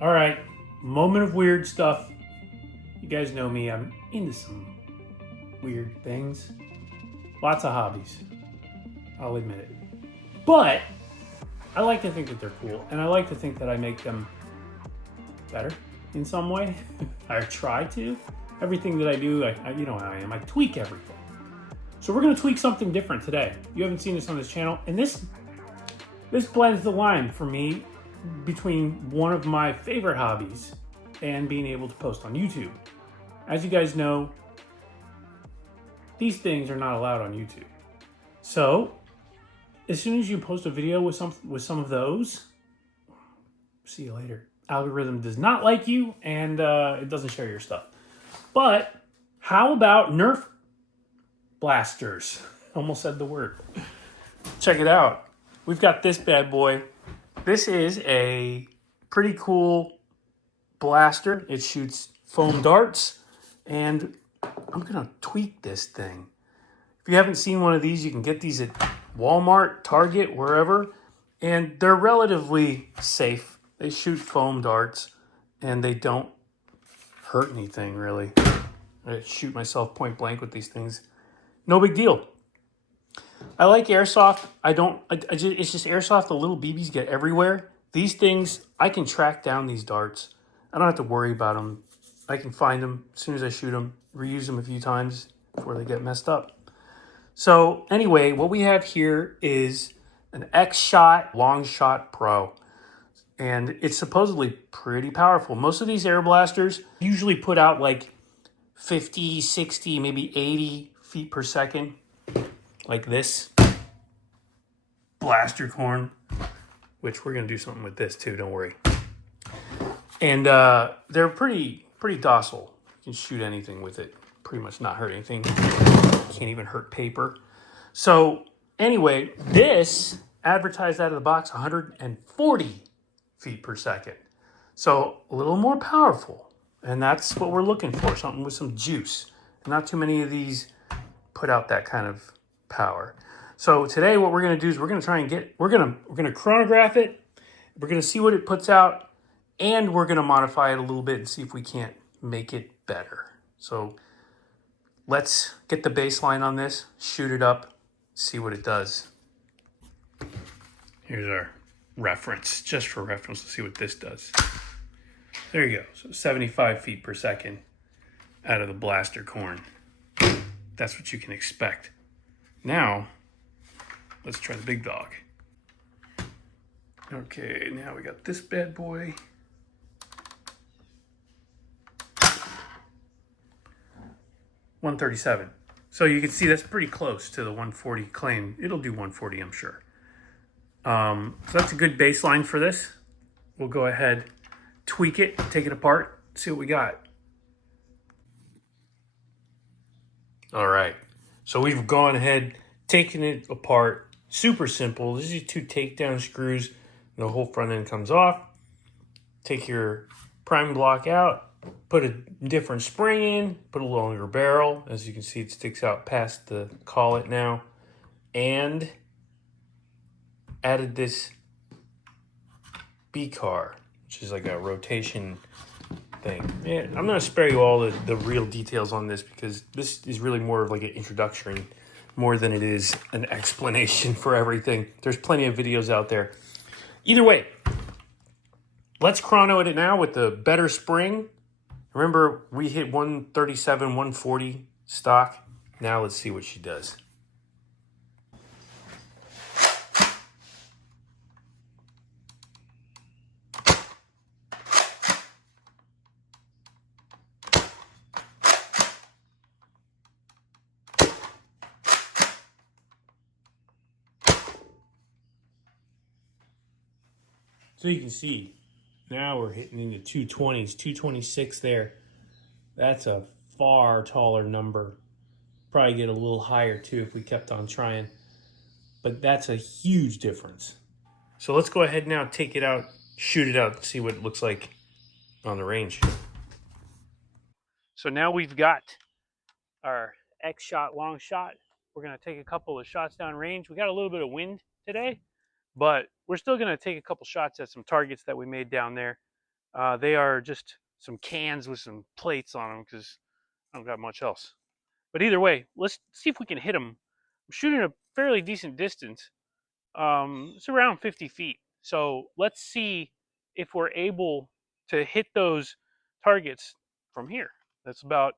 All right, moment of weird stuff. You guys know me, I'm into some weird things. Lots of hobbies, I'll admit it. But I like to think that they're cool, and I like to think that I make them better in some way. I try to. Everything that I do, you know how I am, I tweak everything. So we're gonna tweak something different today. You haven't seen this on this channel, and this blends the line for me between one of my favorite hobbies and being able to post on YouTube. As you guys know, these things are not allowed on YouTube. So, as soon as you post a video with some of those, see you later. Algorithm does not like you, and it doesn't share your stuff. But how about Nerf blasters? Almost said the word. Check it out. We've got this bad boy. This is a pretty cool blaster. It shoots foam darts, and I'm gonna tweak this thing. If you haven't seen one of these, you can get these at Walmart, Target, wherever, and they're relatively safe. They shoot foam darts, and they don't hurt anything, really. I shoot myself point blank with these things. No big deal. I like airsoft. It's just airsoft. The little BBs get everywhere. These things, I can track down these darts. I don't have to worry about them. I can find them as soon as I shoot them, reuse them a few times before they get messed up. So anyway, what we have here is an XSHOT Longshot Pro. And it's supposedly pretty powerful. Most of these air blasters usually put out like 50, 60, maybe 80 feet per second. Like this blaster corn, which we're going to do something with this too, don't worry. And they're pretty docile. You can shoot anything with it, pretty much not hurt anything. Can't even hurt paper. So anyway, this advertised out of the box 140 feet per second. So a little more powerful. And that's what we're looking for, something with some juice. Not too many of these put out that kind of power. So today what we're going to do is we're going to try and we're going to chronograph it. We're going to see what it puts out, and we're going to modify it a little bit and see if we can't make it better. So let's get the baseline on this, shoot it up, see what it does. Here's our reference, just for reference, to see what this does. There you go. So 75 feet per second out of the blaster corn. That's what you can expect. Now, let's try the big dog. Okay, now we got this bad boy. $137. So you can see that's pretty close to the 140 claim. It'll do 140, I'm sure. So that's a good baseline for this. We'll go ahead, tweak it, take it apart, see what we got. All right, so we've gone ahead, taken it apart. Super simple. This is 2 takedown screws. The whole front end comes off. Take your prime block out, put a different spring in, put a longer barrel. As you can see, it sticks out past the collet now. And added this B-car, which is like a rotation thing. Yeah, I'm going to spare you all the real details on this because this is really more of like an introduction more than it is an explanation for everything. There's plenty of videos out there. Either way, let's chrono it now with the better spring. Remember, we hit 137, 140 stock. Now let's see what she does. So you can see, now we're hitting into 220s, 226 there. That's a far taller number. Probably get a little higher too if we kept on trying. But that's a huge difference. So let's go ahead now, take it out, shoot it out, see what it looks like on the range. So now we've got our XSHOT long shot. We're going to take a couple of shots down range. We got a little bit of wind today, but we're still going to take a couple shots at some targets that we made down there. They are just some cans with some plates on them because I don't got much else. But either way, let's see if we can hit them. I'm shooting a fairly decent distance. It's around 50 feet. So let's see if we're able to hit those targets from here. That's about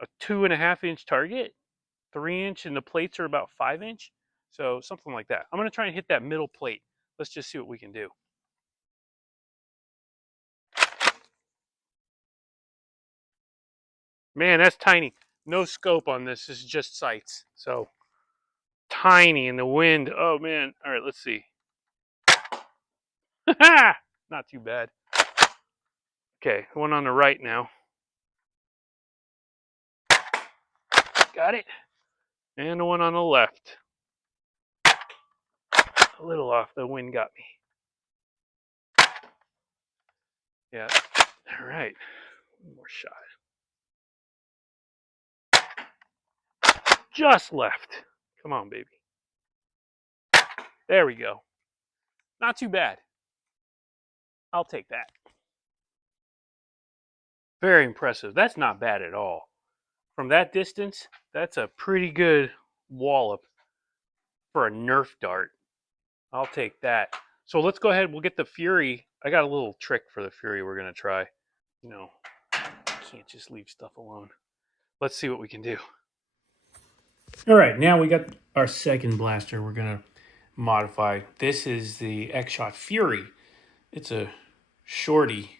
a 2.5 inch target, 3 inch, and the plates are about 5 inch. So something like that. I'm going to try and hit that middle plate. Let's just see what we can do. Man, that's tiny. No scope on this. This is just sights. So tiny in the wind. Oh man. All right, let's see. Not too bad. Okay, one on the right now. Got it. And the one on the left. A little off. The wind got me. Yeah. All right. One more shot. Just left. Come on, baby. There we go. Not too bad. I'll take that. Very impressive. That's not bad at all. From that distance, that's a pretty good wallop for a Nerf dart. I'll take that. So let's go ahead. We'll get the Fury. I got a little trick for the Fury we're going to try. You know, can't just leave stuff alone. Let's see what we can do. All right, now we got our second blaster we're going to modify. This is the XSHOT Fury. It's a shorty,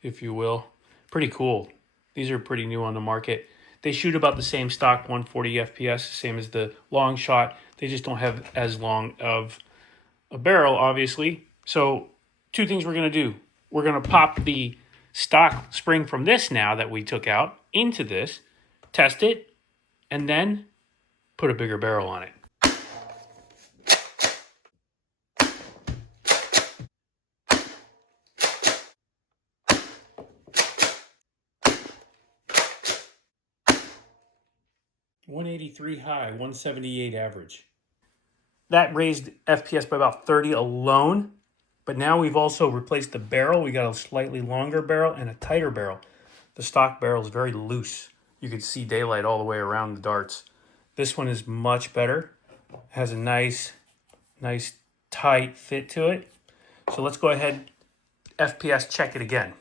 if you will. Pretty cool. These are pretty new on the market. They shoot about the same stock, 140 FPS, same as the Longshot. They just don't have as long of a barrel, obviously. So two things we're going to do. We're going to pop the stock spring from this now that we took out into this, test it, and then put a bigger barrel on it. .183 high, 178 average. That raised FPS by about 30 alone, but now we've also replaced the barrel. We got a slightly longer barrel and a tighter barrel. The stock barrel is very loose. You can see daylight all the way around the darts. This one is much better. Has a nice tight fit to it. So let's go ahead, FPS check it again.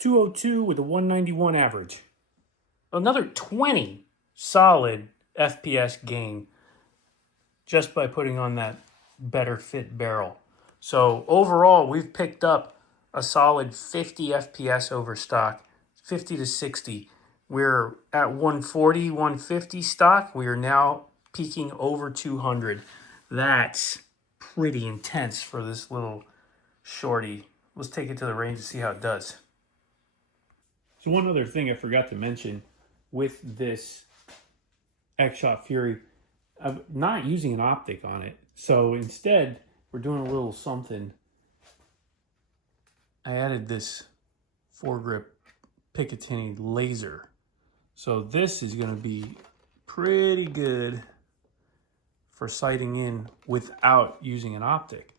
.202 with a 191 average. Another 20 solid FPS gain just by putting on that better fit barrel. So overall, we've picked up a solid 50 FPS over stock, 50 to 60. We're at 140, 150 stock. We are now peaking over 200. That's pretty intense for this little shorty. Let's take it to the range and see how it does. So one other thing I forgot to mention with this XSHOT Fury, I'm not using an optic on it. So instead, we're doing a little something. I added this foregrip Picatinny laser. So this is going to be pretty good for sighting in without using an optic.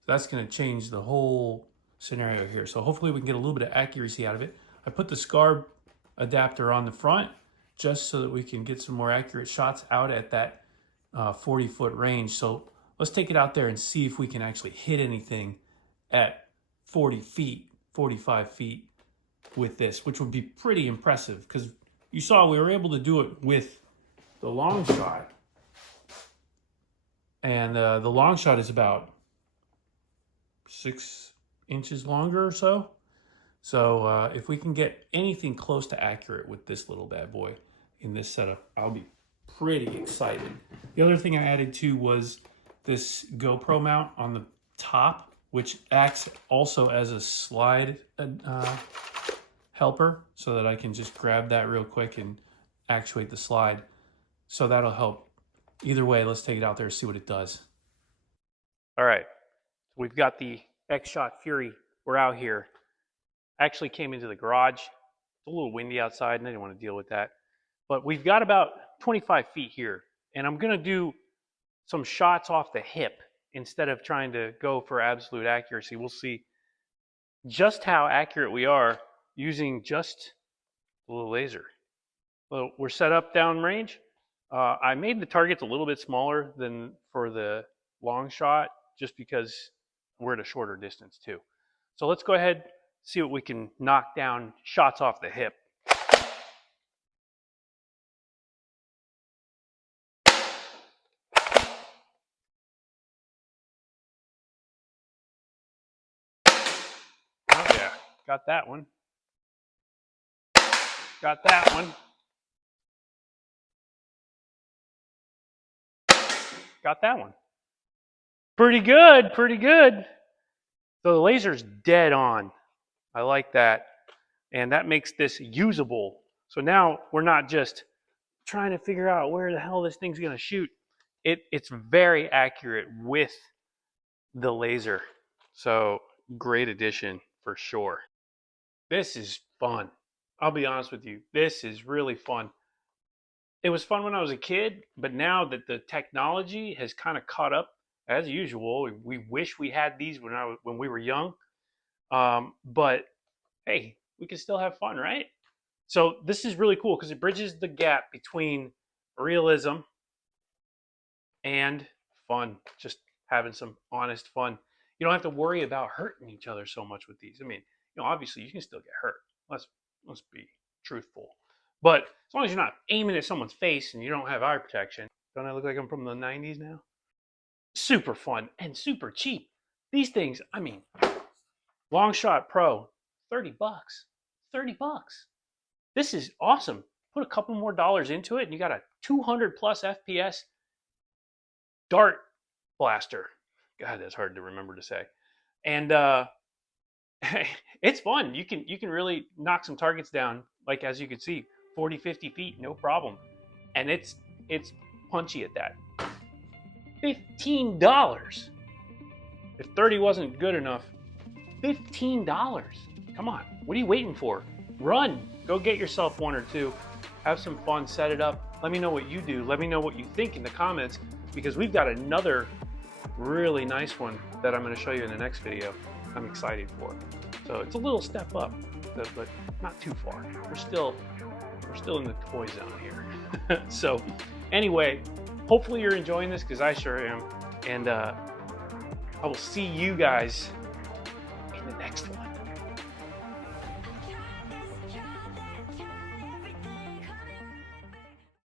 So that's going to change the whole scenario here. So hopefully we can get a little bit of accuracy out of it. I put the SCAR adapter on the front just so that we can get some more accurate shots out at that 40-foot range. So let's take it out there and see if we can actually hit anything at 40 feet, 45 feet with this, which would be pretty impressive because you saw we were able to do it with the Longshot. And the Longshot is about 6 inches longer or so. So if we can get anything close to accurate with this little bad boy in this setup, I'll be pretty excited. The other thing I added too was this GoPro mount on the top, which acts also as a slide helper so that I can just grab that real quick and actuate the slide. So that'll help. Either way, let's take it out there and see what it does. All right, we've got the XSHOT Fury. We're out here. I actually came into the garage. It's a little windy outside, and I didn't want to deal with that. But we've got about 25 feet here, and I'm going to do some shots off the hip instead of trying to go for absolute accuracy. We'll see just how accurate we are using just a little laser. So we're set up downrange. I made the targets a little bit smaller than for the long shot just because we're at a shorter distance too. So let's go ahead, see what we can knock down shots off the hip. Oh yeah, got that one. Got that one. Got that one. Pretty good, pretty good. So the laser's dead on. I like that. And that makes this usable. So now we're not just trying to figure out where the hell this thing's going to shoot. It's very accurate with the laser. So great addition for sure. This is fun. I'll be honest with you. This is really fun. It was fun when I was a kid, but now that the technology has kind of caught up, as usual, we wish we had these when we were young. But hey, we can still have fun, right? So this is really cool because it bridges the gap between realism and fun. Just having some honest fun. You don't have to worry about hurting each other so much with these. I mean, obviously you can still get hurt. Let's be truthful. But as long as you're not aiming at someone's face and you don't have eye protection, don't I look like I'm from the 90s now? Super fun and super cheap. These things, I mean, Longshot Pro, 30 bucks. 30 bucks. This is awesome. Put a couple more dollars into it and you got a 200 plus FPS dart blaster. God, that's hard to remember to say. And it's fun. You can really knock some targets down, like as you can see, 40, 50 feet, no problem. And it's punchy at that. $15. If 30 wasn't good enough, $15. Come on, what are you waiting for? Run, go get yourself one or two, have some fun, set it up. Let me know what you do. Let me know what you think in the comments, because we've got another really nice one that I'm going to show you in the next video. I'm excited for. So it's a little step up, but not too far. We're still in the toy zone here. So anyway, hopefully you're enjoying this, because I sure am. And I will see you guys in the next one.